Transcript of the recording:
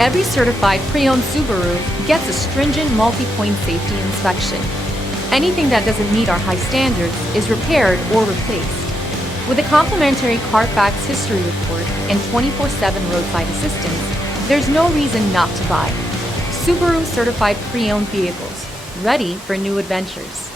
Every certified pre-owned Subaru gets a stringent multi-point safety inspection. Anything that doesn't meet our high standards is repaired or replaced. With a complimentary Carfax history report and 24/7 roadside assistance, there's no reason not to buy. Subaru certified pre-owned vehicles, ready for new adventures.